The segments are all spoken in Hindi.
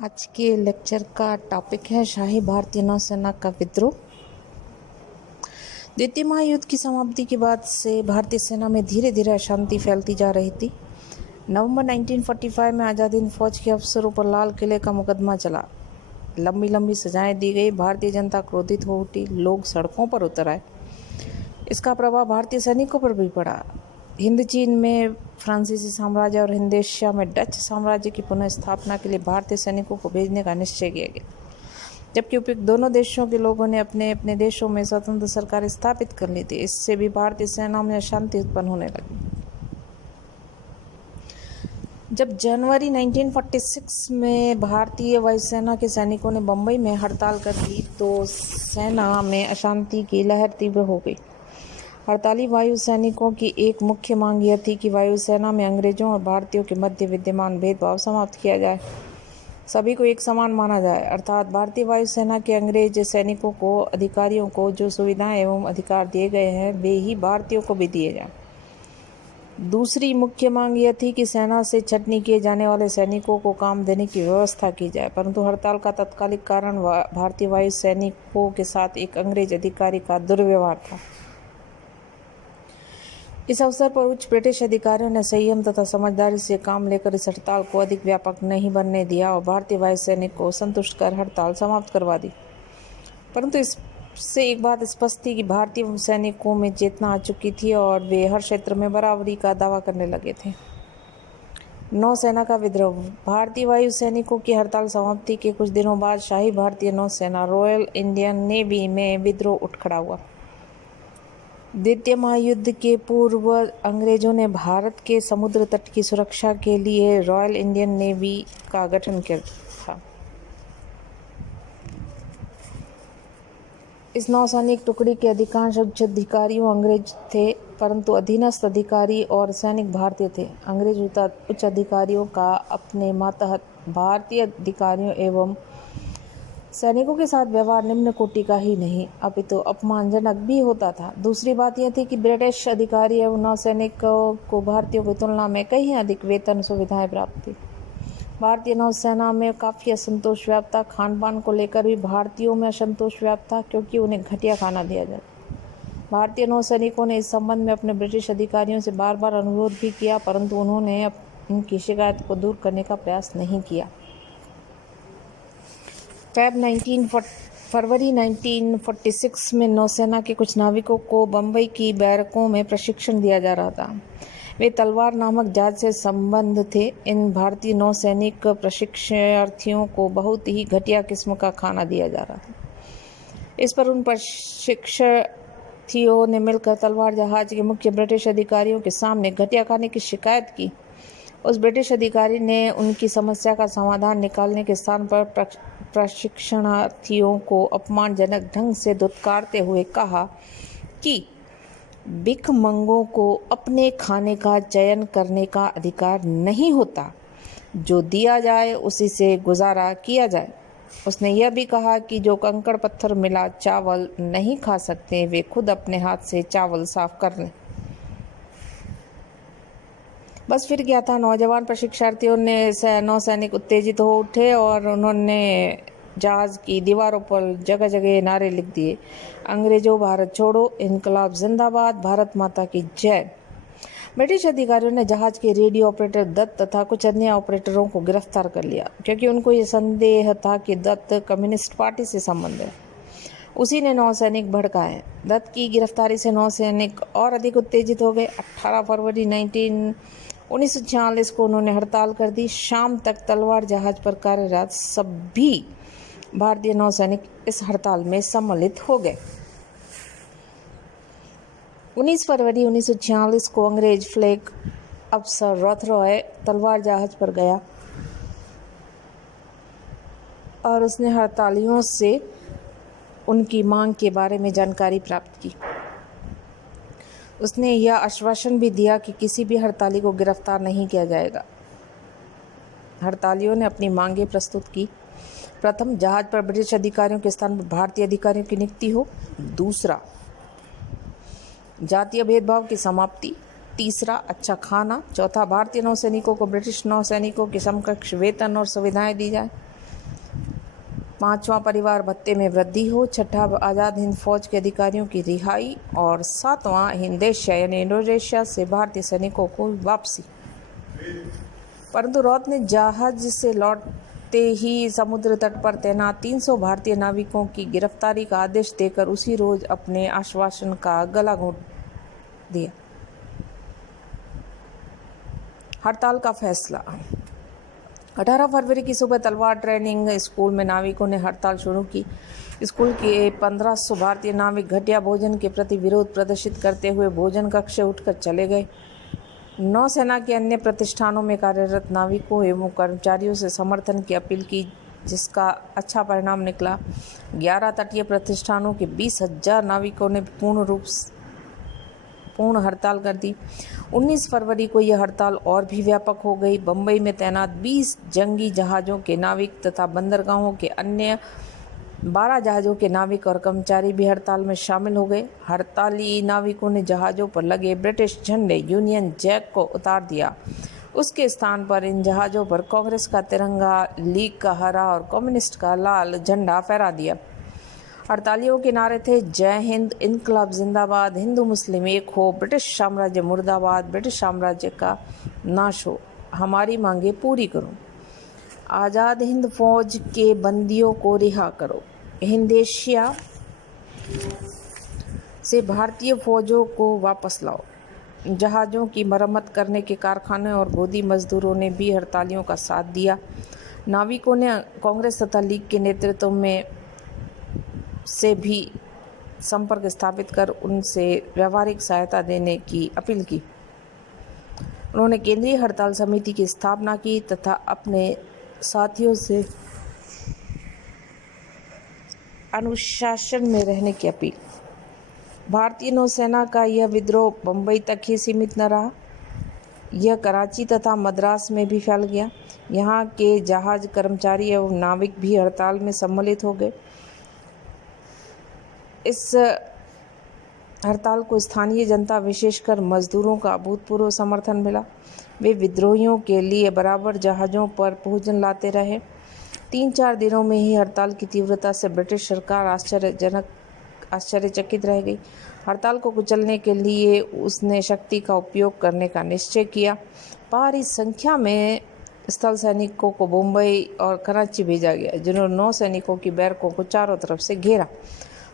आज के लेक्चर का टॉपिक है शाही भारतीय नौसेना का विद्रोह। द्वितीय महायुद्ध की समाप्ति के बाद से भारतीय सेना में धीरे धीरे अशांति फैलती जा रही थी। नवंबर 1945 में आज़ाद हिंद फौज के अफसरों पर लाल किले का मुकदमा चला। लंबी लंबी सजाएं दी गई। भारतीय जनता क्रोधित हो उठी। लोग सड़कों पर उतर आए। इसका प्रभाव भारतीय सैनिकों पर भी पड़ा। हिंद चीन में फ्रांसीसी साम्राज्य और हिंद एशिया में डच साम्राज्य की पुनः स्थापना के लिए भारतीय सैनिकों को भेजने का निश्चय किया गया, जबकि उपयुक्त दोनों देशों के लोगों ने अपने अपने देशों में स्वतंत्र सरकार स्थापित कर ली थी। इससे भी भारतीय सेना में अशांति उत्पन्न होने लगी। जब जनवरी 1946 में भारतीय वायुसेना के सैनिकों ने बंबई में हड़ताल कर दी तो सेना में अशांति की लहर तीव्र हो गई। हड़ताली वायु सैनिकों की एक मुख्य मांग यह थी कि वायुसेना में अंग्रेजों और भारतीयों के मध्य विद्यमान भेदभाव समाप्त किया जाए, सभी को एक समान माना जाए, अर्थात भारतीय वायुसेना के अंग्रेज सैनिकों को अधिकारियों को जो सुविधाएं एवं अधिकार दिए गए हैं वे ही भारतीयों को भी दिए जाएं। दूसरी मुख्य मांग यह थी कि सेना से छटनी किए जाने वाले सैनिकों को काम देने की व्यवस्था की जाए, परंतु हड़ताल का तत्कालिक कारण भारतीय वायु सैनिकों के साथ एक अंग्रेज अधिकारी का दुर्व्यवहार था। इस अवसर पर उच्च ब्रिटिश अधिकारियों ने संयम तथा समझदारी से काम लेकर इस हड़ताल को अधिक व्यापक नहीं बनने दिया और भारतीय वायु सैनिक को संतुष्ट कर हड़ताल समाप्त करवा दी। परंतु इससे एक बात स्पष्ट थी कि भारतीय सैनिकों में चेतना आ चुकी थी और वे हर क्षेत्र में बराबरी का दावा करने लगे थे। नौसेना का विद्रोह। भारतीय वायु सैनिकों की हड़ताल समाप्ति के कुछ दिनों बाद शाही भारतीय नौसेना रॉयल इंडियन नेवी में विद्रोह उठ खड़ा हुआ। द्वितीय महायुद्ध के पूर्व अंग्रेजों ने भारत के समुद्र तट की सुरक्षा के लिए रॉयल इंडियन नेवी का गठन किया था। इस नौसैनिक टुकड़ी के अधिकांश उच्च अधिकारियों अंग्रेज थे, परंतु अधीनस्थ अधिकारी और सैनिक भारतीय थे। अंग्रेज उच्च अधिकारियों का अपने मातहत भारतीय अधिकारियों एवं सैनिकों के साथ व्यवहार निम्न कोटि का ही नहीं अपितु अपमानजनक भी होता था। दूसरी बात यह थी कि ब्रिटिश अधिकारी एवं नौसैनिकों को भारतीयों की तुलना में कहीं अधिक वेतन सुविधाएं प्राप्त थी। भारतीय नौसेना में काफ़ी असंतोष व्याप्त था। खान पान को लेकर भी भारतीयों में असंतोष व्याप्त था, क्योंकि उन्हें घटिया खाना दिया जाता। भारतीय नौसैनिकों ने इस संबंध में अपने ब्रिटिश अधिकारियों से बार बार अनुरोध भी किया, परंतु उन्होंने उनकी शिकायत को दूर करने का प्रयास नहीं किया। फरवरी 1946 में नौसेना के कुछ नाविकों को बंबई की बैरकों में प्रशिक्षण दिया जा रहा था। वे तलवार नामक जहाज से संबंध थे। इन भारतीय नौसैनिक प्रशिक्षणार्थियों को बहुत ही घटिया किस्म का खाना दिया जा रहा था। इस पर उन प्रशिक्षणार्थियों ने मिलकर तलवार जहाज के मुख्य ब्रिटिश अधिकारियों के सामने घटिया खाने की शिकायत की। उस ब्रिटिश अधिकारी ने उनकी समस्या का समाधान निकालने के स्थान पर प्रशिक्षणार्थियों को अपमानजनक ढंग से दुत्कारते हुए कहा कि भिखमंगों को अपने खाने का चयन करने का अधिकार नहीं होता, जो दिया जाए उसी से गुजारा किया जाए। उसने यह भी कहा कि जो कंकड़ पत्थर मिला चावल नहीं खा सकते, वे खुद अपने हाथ से चावल साफ कर लें। बस फिर क्या था, नौजवान प्रशिक्षणार्थियों ने नौसैनिक उत्तेजित हो उठे और उन्होंने जहाज की दीवारों पर जगह जगह नारे लिख दिए, अंग्रेजों भारत छोड़ो, इनकलाब जिंदाबाद, भारत माता की जय। ब्रिटिश अधिकारियों ने जहाज के रेडियो ऑपरेटर दत्त तथा कुछ अन्य ऑपरेटरों को गिरफ्तार कर लिया, क्योंकि उनको ये संदेह था कि दत्त कम्युनिस्ट पार्टी से संबंध है। उसी ने नौसैनिक भड़काए। दत्त की गिरफ्तारी से नौसैनिक और अधिक उत्तेजित हो गए। 18 फरवरी 1946 को उन्होंने हड़ताल कर दी। शाम तक तलवार जहाज पर कार्यरत सभी भारतीय नौसैनिक इस हड़ताल में सम्मिलित हो गए। 19 फरवरी 1946 को अंग्रेज फ्लैग अफसर रॉथरॉय तलवार जहाज पर गया और उसने हड़तालियों से उनकी मांग के बारे में जानकारी प्राप्त की। उसने यह आश्वासन भी दिया कि किसी भी हड़ताली को गिरफ्तार नहीं किया जाएगा। हड़तालियों ने अपनी मांगें प्रस्तुत की। प्रथम, जहाज पर ब्रिटिश अधिकारियों के स्थान पर भारतीय अधिकारियों की नियुक्ति हो। दूसरा, जातीय भेदभाव की समाप्ति। तीसरा, अच्छा खाना। चौथा, भारतीय नौसैनिकों को ब्रिटिश नौसैनिकों के समकक्ष वेतन और सुविधाएं दी जाए। 5वां परिवार भत्ते में वृद्धि हो, 6ठा आज़ाद हिंद फौज के अधिकारियों की रिहाई और 7वां हिंदेशिया यानी इंडोनेशिया से भारतीय सैनिकों को वापसी। परंतु रॉथ ने जहाज से लौटते ही समुद्र तट पर तैनात 300 भारतीय नाविकों की गिरफ्तारी का आदेश देकर उसी रोज अपने आश्वासन का गला घोंट दिया। हड़ताल का फैसला। 18 फरवरी की सुबह तलवार ट्रेनिंग स्कूल में नाविकों ने हड़ताल शुरू की। स्कूल के 1500 भारतीय नाविक घटिया भोजन के प्रति विरोध प्रदर्शित करते हुए भोजन कक्ष से उठकर चले गए। नौसेना के अन्य प्रतिष्ठानों में कार्यरत नाविकों एवं कर्मचारियों से समर्थन की अपील की, जिसका अच्छा परिणाम निकला। 11 तटीय प्रतिष्ठानों के 20,000 नाविकों ने पूर्ण हड़ताल कर दी। 19 फरवरी को यह हड़ताल और भी व्यापक हो गई। बंबई में तैनात 20 जंगी जहाज़ों के नाविक तथा बंदरगाहों के अन्य 12 जहाज़ों के नाविक और कर्मचारी भी हड़ताल में शामिल हो गए। हड़ताली नाविकों ने जहाज़ों पर लगे ब्रिटिश झंडे यूनियन जैक को उतार दिया। उसके स्थान पर इन जहाज़ों पर कांग्रेस का तिरंगा, लीग का हरा और कम्युनिस्ट का लाल झंडा फहरा दिया। हड़तालियों के नारे थे जय हिंद, इनकलाब जिंदाबाद, हिंदू मुस्लिम एक हो, ब्रिटिश साम्राज्य मुर्दाबाद, ब्रिटिश साम्राज्य का नाश हो, हमारी मांगे पूरी करो, आज़ाद हिंद फौज के बंदियों को रिहा करो, हिंदेशिया से भारतीय फौजों को वापस लाओ। जहाज़ों की मरम्मत करने के कारखाने और गोदी मजदूरों ने भी हड़तालियों का साथ दिया। नाविकों ने कांग्रेस तथा लीग के नेतृत्व में से भी संपर्क स्थापित कर उनसे व्यावहारिक सहायता देने की अपील की। उन्होंने केंद्रीय हड़ताल समिति की स्थापना की तथा अपने साथियों से अनुशासन में रहने की अपील। भारतीय नौसेना का यह विद्रोह बंबई तक ही सीमित न रहा, यह कराची तथा मद्रास में भी फैल गया। यहाँ के जहाज कर्मचारी एवं नाविक भी हड़ताल में सम्मिलित हो गए। इस हड़ताल को स्थानीय जनता विशेषकर मजदूरों का अभूतपूर्व समर्थन मिला। वे विद्रोहियों के लिए बराबर जहाज़ों पर भोजन लाते रहे। 3-4 दिनों में ही हड़ताल की तीव्रता से ब्रिटिश सरकार आश्चर्यचकित रह गई। हड़ताल को कुचलने के लिए उसने शक्ति का उपयोग करने का निश्चय किया। भारी संख्या में स्थल सैनिकों को मुंबई और कराची भेजा गया, जिन्होंने 9 सैनिकों की बैरकों को चारों तरफ से घेरा।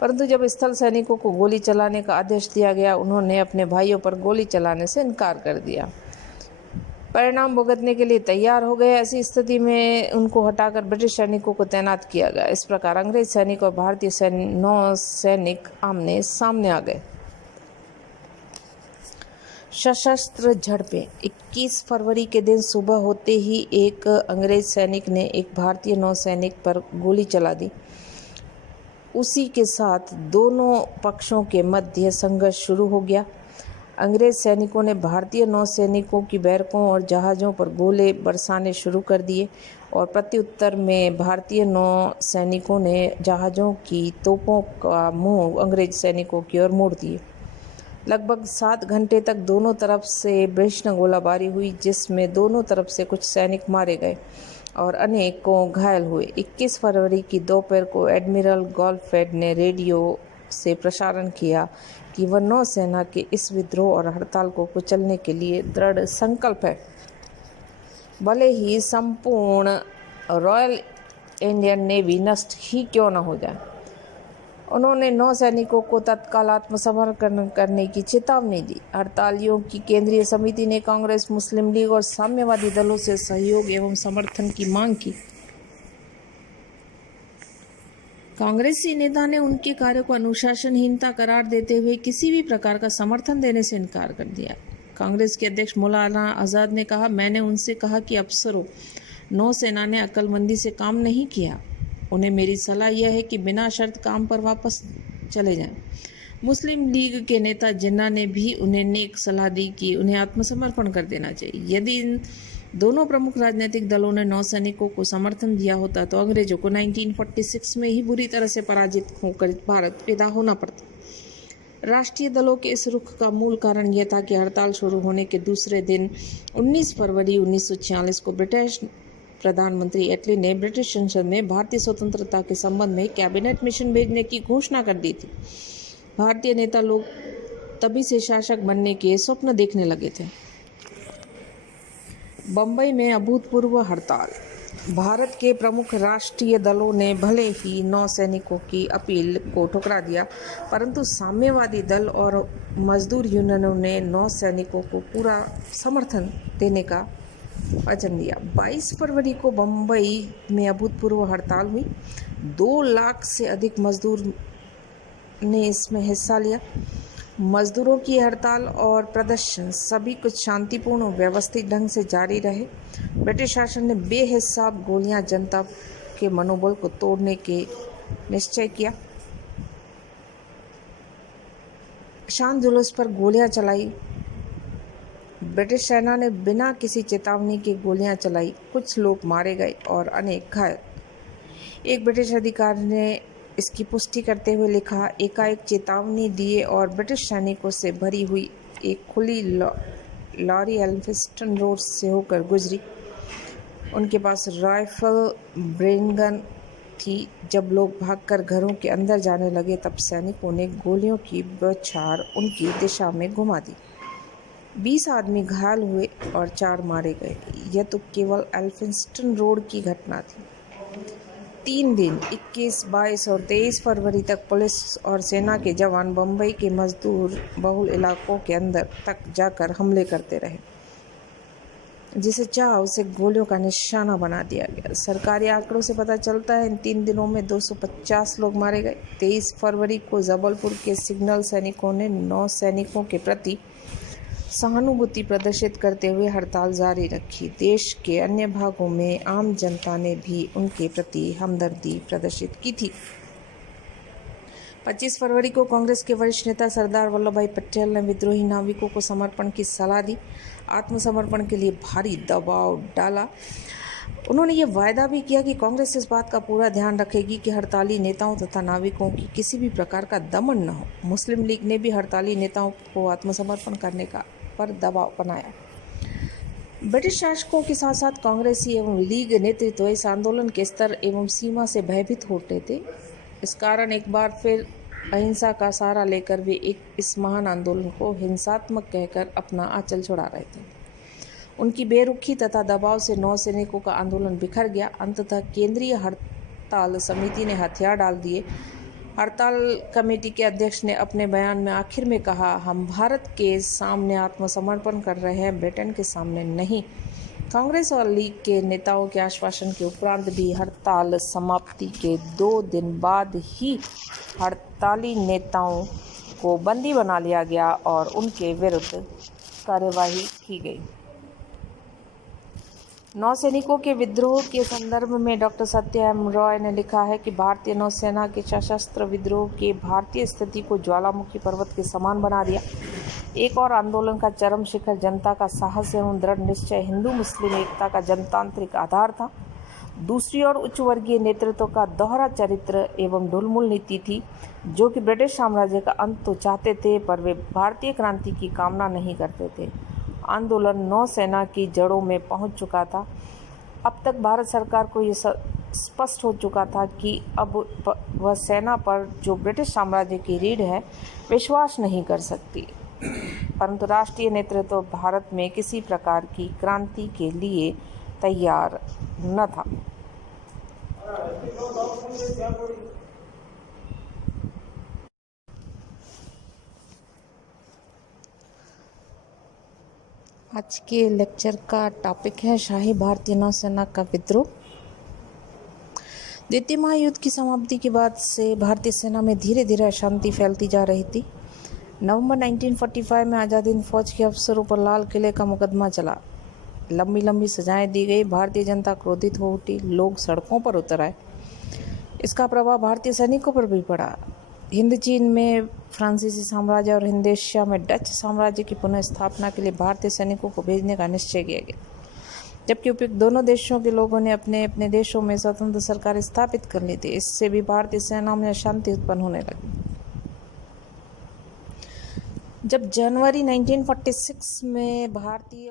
परंतु जब स्थल सैनिकों को गोली चलाने का आदेश दिया गया, उन्होंने अपने भाइयों पर गोली चलाने से इनकार कर दिया। परिणाम भुगतने के लिए तैयार हो गए। ऐसी स्थिति में उनको हटाकर ब्रिटिश सैनिकों को तैनात किया गया। इस प्रकार अंग्रेज सैनिक और भारतीय नौसैनिक आमने सामने आ गए। सशस्त्र झड़पें। 21 फरवरी के दिन सुबह होते ही एक अंग्रेज सैनिक ने एक भारतीय नौसैनिक पर गोली चला दी। उसी के साथ दोनों पक्षों के मध्य संघर्ष शुरू हो गया। अंग्रेज सैनिकों ने भारतीय नौसैनिकों की बैरकों और जहाज़ों पर गोले बरसाने शुरू कर दिए और प्रत्युत्तर में भारतीय नौसैनिकों ने जहाज़ों की तोपों का मुंह अंग्रेज सैनिकों की ओर मोड़ दिए। लगभग 7 घंटे तक दोनों तरफ से भीषण गोलाबारी हुई, जिसमें दोनों तरफ से कुछ सैनिक मारे गए और अनेकों घायल हुए। 21 फरवरी की दोपहर को एडमिरल गॉलफेड ने रेडियो से प्रसारण किया कि वह नौसेना के इस विद्रोह और हड़ताल को कुचलने के लिए दृढ़ संकल्प है, भले ही संपूर्ण रॉयल इंडियन नेवी नष्ट ही क्यों न हो जाए। उन्होंने नौसैनिकों को तत्काल आत्मसमर्पण करने की चेतावनी दी। हड़तालियों की केंद्रीय समिति ने कांग्रेस, मुस्लिम लीग और साम्यवादी दलों से सहयोग एवं समर्थन की मांग की। कांग्रेसी नेता ने उनके कार्य को अनुशासनहीनता करार देते हुए किसी भी प्रकार का समर्थन देने से इनकार कर दिया। कांग्रेस के अध्यक्ष मौलाना आज़ाद ने कहा, मैंने उनसे कहा कि अफसरों, नौसेना ने अक्लमंदी से काम नहीं किया। उन्हें मेरी सलाह यह है कि बिना शर्त काम पर वापस चले जाएं। मुस्लिम लीग के नेता जिन्ना ने भी उन्हें नेक सलाह दी कि उन्हें आत्मसमर्पण कर देना चाहिए। यदि इन दोनों प्रमुख राजनीतिक दलों ने नौसैनिकों को समर्थन दिया होता तो अंग्रेजों को 1946 में ही बुरी तरह से पराजित होकर भारत विदा होना पड़ता। राष्ट्रीय दलों के इस रुख का मूल कारण यह था कि हड़ताल शुरू होने के दूसरे दिन 19 फरवरी 1946 को ब्रिटिश प्रधानमंत्री एटली ने ब्रिटिश संसद में भारतीय स्वतंत्रता के संबंध में कैबिनेट मिशन भेजने की घोषणा कर दी थी। भारतीय नेता लोग तभी से शासक बनने के स्वप्न देखने लगे थे। बंबई में अभूतपूर्व हड़ताल। भारत के प्रमुख राष्ट्रीय दलों ने भले ही नौसैनिकों की अपील को ठुकरा दिया, परंतु साम्यवादी दल और मजदूर यूनियनों ने नौसैनिकों को पूरा समर्थन देने का वचन दिया। 22 फरवरी को बंबई में अभूतपूर्व हड़ताल हुई। 2 लाख से अधिक मजदूर ने इसमें हिस्सा लिया। मजदूरों की हड़ताल और प्रदर्शन सभी कुछ शांतिपूर्ण और व्यवस्थित ढंग से जारी रहे। ब्रिटिश शासन ने बेहिसाब गोलियां जनता के मनोबल को तोड़ने के निश्चय किया। शांत जुलूस पर गोलियां चलाई। ब्रिटिश सेना ने बिना किसी चेतावनी के गोलियां चलाई। कुछ लोग मारे गए और अनेक घायल। एक ब्रिटिश अधिकारी ने इसकी पुष्टि करते हुए लिखा, एकाएक चेतावनी दिए और ब्रिटिश सैनिकों से भरी हुई एक खुली लॉरी एल्फिंस्टन रोड से होकर गुजरी। उनके पास राइफल ब्रेनगन थी। जब लोग भागकर घरों के अंदर जाने लगे तब सैनिकों ने गोलियों की बौछार उनकी दिशा में घुमा दी। 20 आदमी घायल हुए और 4 मारे गए। यह तो केवल एल्फिंस्टन रोड की घटना थी। 3 दिन 21, 22 और 23 फरवरी तक पुलिस और सेना के जवान बंबई के मजदूर बहुल इलाकों के अंदर तक जाकर हमले करते रहे। जिसे चाहा उसे गोलियों का निशाना बना दिया गया। सरकारी आंकड़ों से पता चलता है इन 3 दिनों में 250 लोग मारे गए। 23 फरवरी को जबलपुर के सिग्नल सैनिकों ने नौसैनिकों के प्रति सहानुभूति प्रदर्शित करते हुए हड़ताल जारी रखी। देश के अन्य भागों में आम जनता ने भी उनके प्रति हमदर्दी प्रदर्शित की थी। 25 फरवरी को कांग्रेस के वरिष्ठ नेता सरदार वल्लभ भाई पटेल ने विद्रोही नाविकों को समर्पण की सलाह दी। आत्मसमर्पण के लिए भारी दबाव डाला। उन्होंने ये वायदा भी किया कि कांग्रेस इस बात का पूरा ध्यान रखेगी कि हड़ताली नेताओं तथा नाविकों की किसी भी प्रकार का दमन न हो। मुस्लिम लीग ने भी हड़ताली नेताओं को आत्मसमर्पण करने का पर दबाव बनाया। ब्रिटिश शासकों के साथ साथ कांग्रेसी एवं लीग नेतृत्व इस आंदोलन के स्तर एवं सीमा से भयभीत होते थे। इस कारण एक बार फिर अहिंसा का सहारा लेकर वे इस महान आंदोलन को हिंसात्मक कहकर अपना आंचल छुड़ा रहे थे। उनकी बेरुखी तथा दबाव से नौसैनिकों का आंदोलन बिखर गया। अंततः केंद्रीय हड़ताल समिति ने हथियार डाल दिए। हड़ताल कमेटी के अध्यक्ष ने अपने बयान में आखिर में कहा, हम भारत के सामने आत्मसमर्पण कर रहे हैं, ब्रिटेन के सामने नहीं। कांग्रेस और लीग के नेताओं के आश्वासन के उपरांत भी हड़ताल समाप्ति के 2 दिन बाद ही हड़ताली नेताओं को बंदी बना लिया गया और उनके विरुद्ध कार्यवाही की गई। नौसैनिकों के विद्रोह के संदर्भ में डॉक्टर सत्य एम रॉय ने लिखा है कि भारतीय नौसेना के सशस्त्र विद्रोह के भारतीय स्थिति को ज्वालामुखी पर्वत के समान बना दिया। एक और आंदोलन का चरम शिखर जनता का साहस एवं दृढ़ निश्चय हिंदू मुस्लिम एकता का जनतांत्रिक आधार था। दूसरी ओर उच्च वर्गीय नेतृत्व का दोहरा चरित्र एवं ढुलमुल नीति थी, जो कि ब्रिटिश साम्राज्य का अंत तो चाहते थे पर वे भारतीय क्रांति की कामना नहीं करते थे। आंदोलन नौसेना की जड़ों में पहुंच चुका था। अब तक भारत सरकार को यह स्पष्ट हो चुका था कि अब वह सेना पर, जो ब्रिटिश साम्राज्य की रीढ़ है, विश्वास नहीं कर सकती। परंतु राष्ट्रीय नेतृत्व भारत में किसी प्रकार की क्रांति के लिए तैयार न था। आज के लेक्चर का टॉपिक है शाही भारतीय नौसेना का विद्रोह। द्वितीय महायुद्ध की समाप्ति के बाद से भारतीय सेना में धीरे धीरे अशांति फैलती जा रही थी। नवंबर 1945 में आज़ाद हिंद फौज के अफसरों पर लाल किले का मुकदमा चला। लंबी लंबी सजाएं दी गई। भारतीय जनता क्रोधित हो उठी। लोग सड़कों पर उतर आए। इसका प्रभाव भारतीय सैनिकों पर भी पड़ा। हिंद चीन में फ्रांसीसी साम्राज्य और हिंद एशिया में डच साम्राज्य की पुनः स्थापना के लिए भारतीय सैनिकों को भेजने का निश्चय किया गया, जबकि उपयुक्त दोनों देशों के लोगों ने अपने अपने देशों में स्वतंत्र सरकार स्थापित कर ली थी। इससे भी भारतीय सेना में अशांति उत्पन्न होने लगी। जब जनवरी 1946 में भारतीय